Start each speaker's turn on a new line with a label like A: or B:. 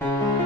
A: thank you